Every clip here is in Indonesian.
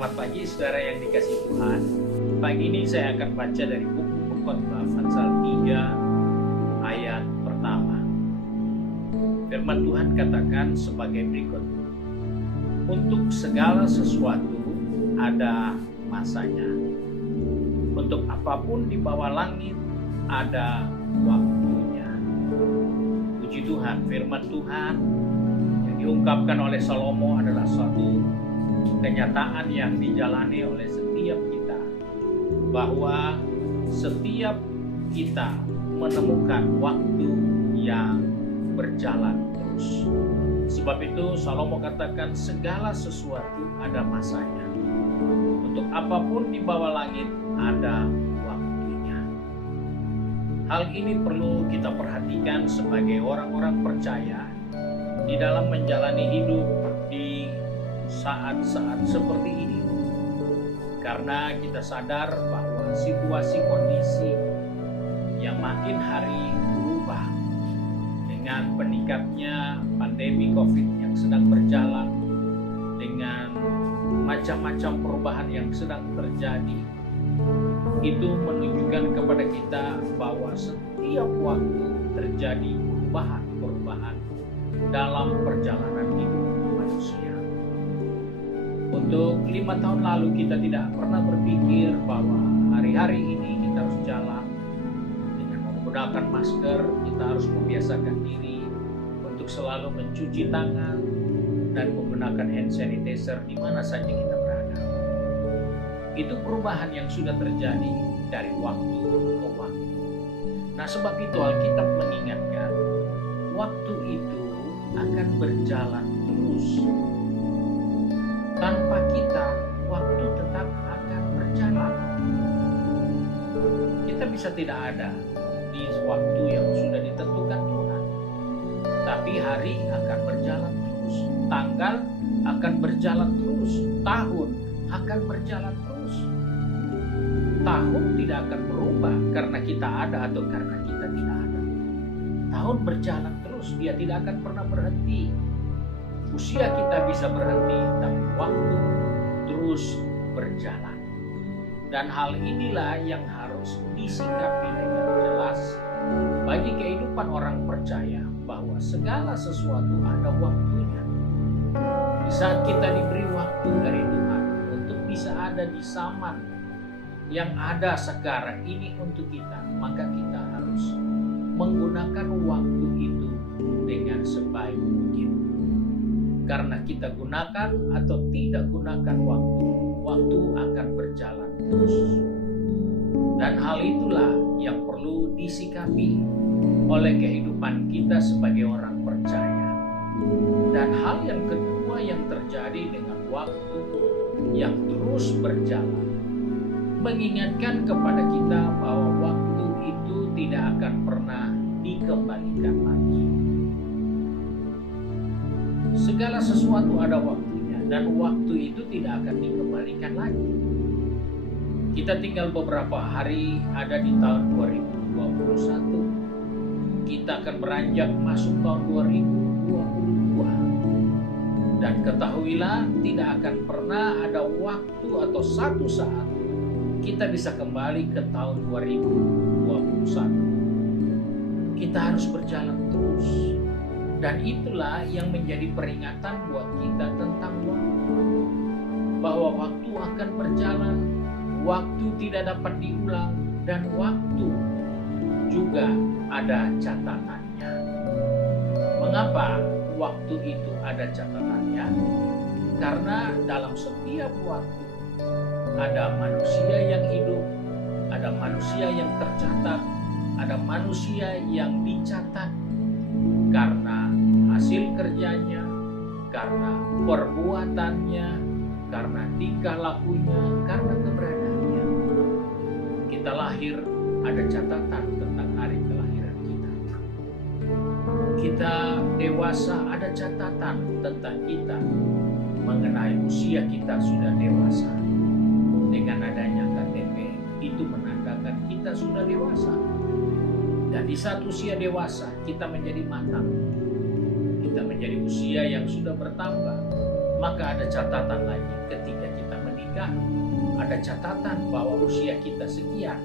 Selamat pagi saudara yang dikasihi Tuhan. Pagi ini saya akan baca dari buku Pengkhotbah pasal 3 ayat pertama. Firman Tuhan katakan sebagai berikut. Untuk segala sesuatu ada masanya. Untuk apapun di bawah langit ada waktunya. Puji Tuhan, firman Tuhan yang diungkapkan oleh Salomo adalah suatu kenyataan yang dijalani oleh setiap kita, bahwa setiap kita menemukan waktu yang berjalan terus. Sebab itu Salomo katakan segala sesuatu ada masanya. Untuk apapun di bawah langit ada waktunya. Hal ini perlu kita perhatikan sebagai orang-orang percaya di dalam menjalani hidup di saat-saat seperti ini, karena kita sadar bahwa situasi kondisi yang makin hari berubah dengan meningkatnya pandemi COVID yang sedang berjalan, dengan macam-macam perubahan yang sedang terjadi. Itu menunjukkan kepada kita bahwa setiap waktu terjadi perubahan dalam perjalanan hidup manusia. Untuk 5 tahun lalu kita tidak pernah berpikir bahwa hari-hari ini kita harus jalan dengan menggunakan masker, kita harus membiasakan diri untuk selalu mencuci tangan dan menggunakan hand sanitizer di mana saja kita berada. Itu perubahan yang sudah terjadi dari waktu ke waktu. Nah, sebab itu Alkitab mengingatkan waktu itu akan berjalan terus. Tanpa kita, waktu tetap akan berjalan. Kita bisa tidak ada di waktu yang sudah ditentukan Tuhan. Tapi hari akan berjalan terus. Tanggal akan berjalan terus. Tahun akan berjalan terus. Tahun tidak akan berubah karena kita ada atau karena kita tidak ada. Tahun berjalan terus, dia tidak akan pernah berhenti. Usia kita bisa berhenti, tapi waktu terus berjalan. Dan hal inilah yang harus disikapi dengan jelas bagi kehidupan orang percaya, bahwa segala sesuatu ada waktunya. Di saat kita diberi waktu dari Tuhan untuk bisa ada di zaman yang ada sekarang ini untuk kita, maka kita harus menggunakan waktu itu dengan sebaik mungkin. Karena kita gunakan atau tidak gunakan waktu akan berjalan terus. Dan hal itulah yang perlu disikapi oleh kehidupan kita sebagai orang percaya. Dan hal yang kedua yang terjadi dengan waktu yang terus berjalan, mengingatkan kepada kita bahwa waktu itu tidak akan pernah dikembalikan lagi. Segala sesuatu ada waktunya, dan waktu itu tidak akan dikembalikan lagi. Kita tinggal beberapa hari ada di tahun 2021. Kita akan beranjak masuk tahun 2022. Dan ketahuilah, tidak akan pernah ada waktu atau satu saat kita bisa kembali ke tahun 2021. Kita harus berjalan terus. Dan itulah yang menjadi peringatan buat kita tentang waktu. Bahwa waktu akan berjalan, waktu tidak dapat diulang, dan waktu juga ada catatannya. Mengapa waktu itu ada catatannya? Karena dalam setiap waktu ada manusia yang hidup, ada manusia yang tercatat, ada manusia yang dicatat karena hasil kerjanya, karena perbuatannya, karena tingkah lakunya, karena keberadaannya. Kita lahir, ada catatan tentang hari kelahiran kita. Kita dewasa, ada catatan tentang kita mengenai usia kita sudah dewasa. Dengan adanya KTP, itu menandakan kita sudah dewasa. Dan di saat usia dewasa, kita menjadi matang. Kita menjadi usia yang sudah bertambah. Maka ada catatan lagi ketika kita menikah. menikah, ada catatan bahwa usia kita sekian,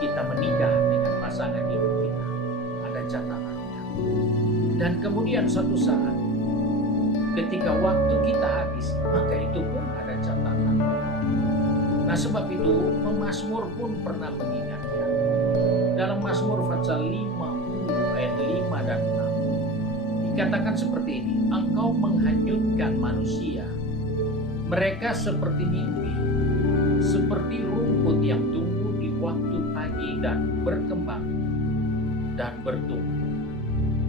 kita menikah dengan pasangan hidup kita. Ada catatannya. Dan kemudian suatu saat, ketika waktu kita habis, maka itu pun ada catatan. Nah, sebab itu pemazmur pun pernah mengingatkan. Dalam Mazmur pasal 50 ayat 5 dan 6 dikatakan seperti ini, engkau menghanyutkan manusia, mereka seperti mimpi, seperti rumput yang tumbuh di waktu pagi dan berkembang dan bertumbuh,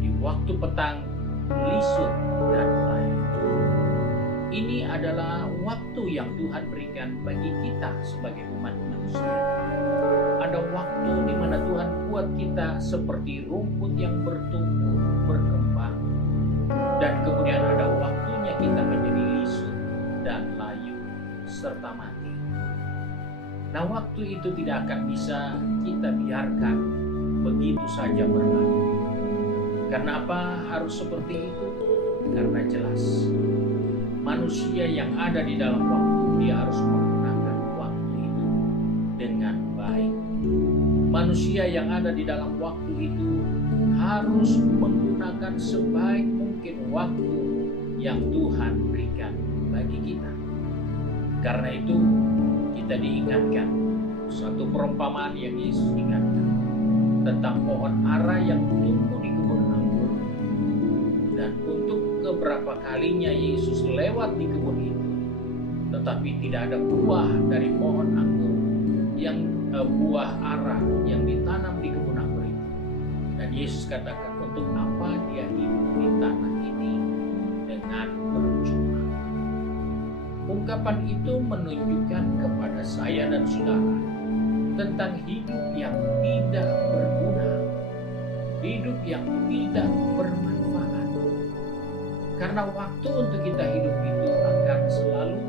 di waktu petang lisut dan layu. Ini adalah waktu yang Tuhan berikan bagi kita sebagai umat manusia. Ada waktu di mana Tuhan buat kita seperti rumput yang bertumbuh, berkembang, dan kemudian ada waktunya kita menjadi lisut dan layu serta mati. Nah, waktu itu tidak akan bisa kita biarkan begitu saja berlalu. Karena apa harus seperti itu? Karena jelas manusia yang ada di dalam waktu, dia harus menggunakan waktu itu dengan baik. Manusia yang ada di dalam waktu itu harus menggunakan sebaik mungkin waktu yang Tuhan berikan bagi kita. Karena itu kita diingatkan satu perumpamaan yang Yesus ingatkan tentang pohon ara yang tumbuh di kebun anggur. Dan untuk keberapa kalinya Yesus lewat di kebun itu, tetapi tidak ada buah dari pohon anggur yang buah ara yang ditanam di kebun anggur itu. Dan Yesus katakan, untuk apa dia hidup di tanah ini dengan percuma? Ungkapan itu menunjukkan kepada saya dan saudara tentang hidup yang tidak berguna, hidup yang tidak bermanfaat. Karena waktu untuk kita hidup itu akan selalu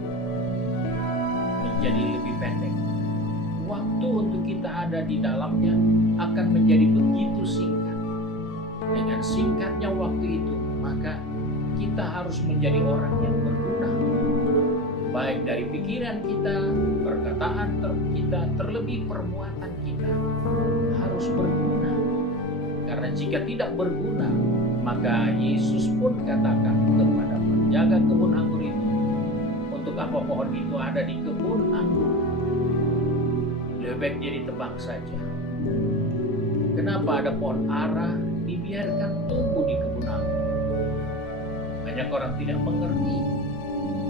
menjadi lebih pendek. Waktu untuk kita ada di dalamnya akan menjadi begitu singkat. Dengan singkatnya waktu itu, maka kita harus menjadi orang yang berguna. Baik dari pikiran kita, perkataan kita, terlebih perbuatan kita harus berguna. Karena jika tidak berguna, maka Yesus pun katakan kepada penjaga kebun anggur itu, untuk apa pohon itu ada di kebun anggur? Lebih baik dia ditebang saja. Kenapa ada pohon ara dibiarkan tumbuh di kebun anggur? Banyak orang tidak mengerti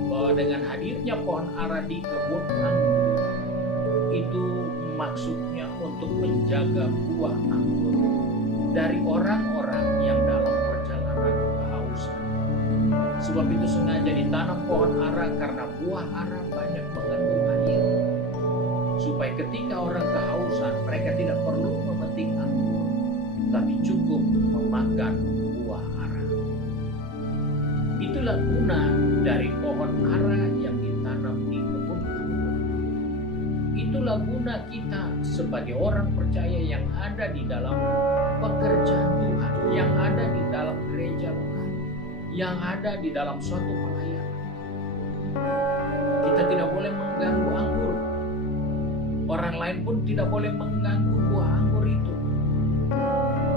bahwa dengan hadirnya pohon ara di kebun anggur itu maksudnya untuk menjaga buah anggur dari orang-orang yang dalam perjalanan kehausan. Sebab itu sengaja ditanam pohon ara karena buah ara banyak mengandung air, supaya ketika orang kehausan mereka tidak perlu memetik anggur, tapi cukup memakan buah ara. Itulah guna dari pohon ara yang ditanam di kebun anggur. Itulah guna kita sebagai orang percaya yang ada di dalam pekerjaan Tuhan, yang ada di dalam gereja lokal, yang ada di dalam suatu pelayanan. Kita tidak boleh mengganggu anggur. Orang lain pun tidak boleh mengganggu buah anggur itu.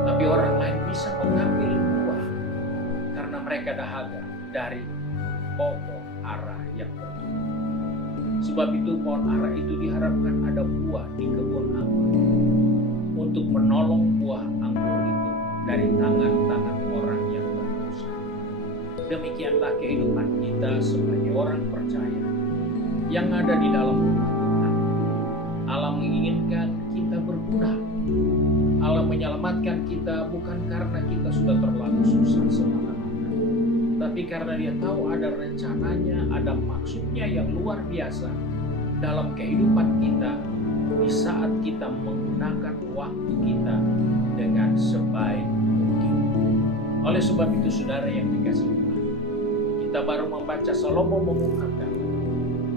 Tapi orang lain bisa mengambil buah karena mereka dahaga dari pokok ara yang bertumbuh. Sebab itu pohon ara itu diharapkan ada buah di kebun anggur untuk menolong buah anggur itu dari tangan-tangan orang yang berdosa. Demikianlah kehidupan kita sebagai orang percaya yang ada di dalam rumah Tuhan. Allah menginginkan kita berguna. Allah menyelamatkan kita bukan karena kita sudah terlalu susah semata-mata, tapi karena Dia tahu ada rencananya, ada maksudnya yang luar biasa dalam kehidupan kita di saat kita menggunakan waktu kita dengan sebaik mungkin. Oleh sebab itu, saudara yang dikasihi Tuhan, kita baru membaca Salomo mengungkapkan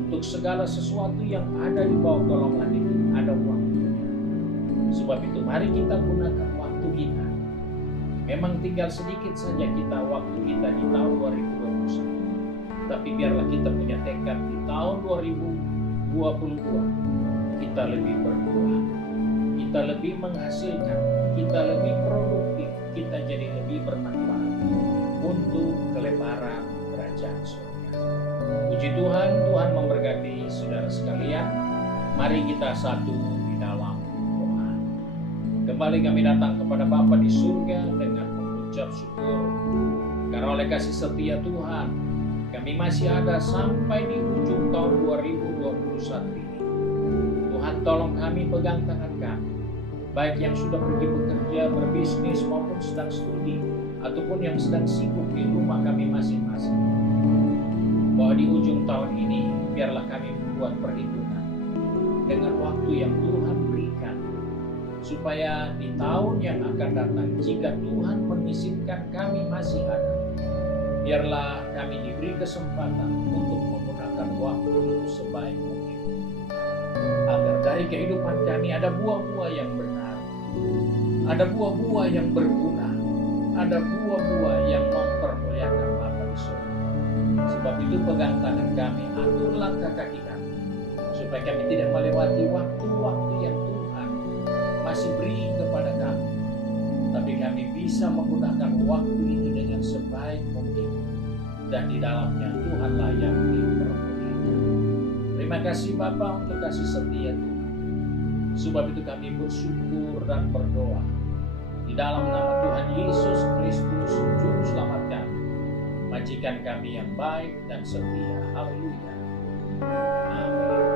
untuk segala sesuatu yang ada di bawah golongan ini ada waktunya. Sebab itu mari kita gunakan waktu kita. Memang tinggal sedikit saja kita waktu kita di tahun 2021. Tapi biarlah kita punya tekad di tahun 2022 kita lebih berbuah, kita lebih menghasilkan, kita lebih produktif, kita jadi lebih bermanfaat untuk kelebaran kerajaan surga. Puji Tuhan, Tuhan memberkati saudara sekalian. Mari kita satu di dalam doa. Kembali kami datang kepada Bapa di surga dengan mengucap syukur karena oleh kasih setia Tuhan kami masih ada sampai di ujung tahun 2021 ini. Tuhan tolong kami, pegang tangan kami, baik yang sudah pergi bekerja, berbisnis maupun sedang studi, ataupun yang sedang sibuk di rumah kami masing-masing. Bahwa di ujung tahun ini biarlah kami membuat perhitungan dengan waktu yang Tuhan berikan, supaya di tahun yang akan datang jika Tuhan mengizinkan kami masih ada, biarlah kami diberi kesempatan untuk menggunakan waktu itu sebaik mungkin, agar dari kehidupan kami ada buah-buah yang benar, ada buah-buah yang berguna, ada buah-buah yang mempermuliakan Bapa di surga. Sebab itu pegang tangan kami, atur langkah kaki kami, supaya kami tidak melewati waktu-waktu yang Tuhan masih beri kepada kami, tapi kami bisa menggunakan waktu itu dengan sebaik mungkin, dan di dalamnya Tuhanlah yang dipermuliakan. Terima kasih Bapa untuk kasih setia Tuhan. Sebab itu kami bersyukur dan berdoa di dalam nama Tuhan Yesus Kristus, Juru Selamat kami, majikan kami yang baik dan setia. Haleluya. Amin.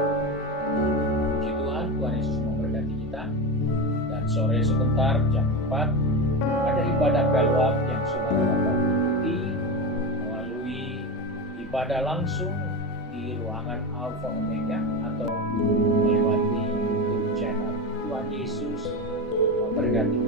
Puji Tuhan, Tuhan Yesus memberkati kita. Dan sore sebentar jam 4 ada ibadah pelwap yang saudara dapat ikuti melalui ibadah langsung di ruangan Alpha Omega atau melewati YouTube channel. Tuhan Yesus memberkati.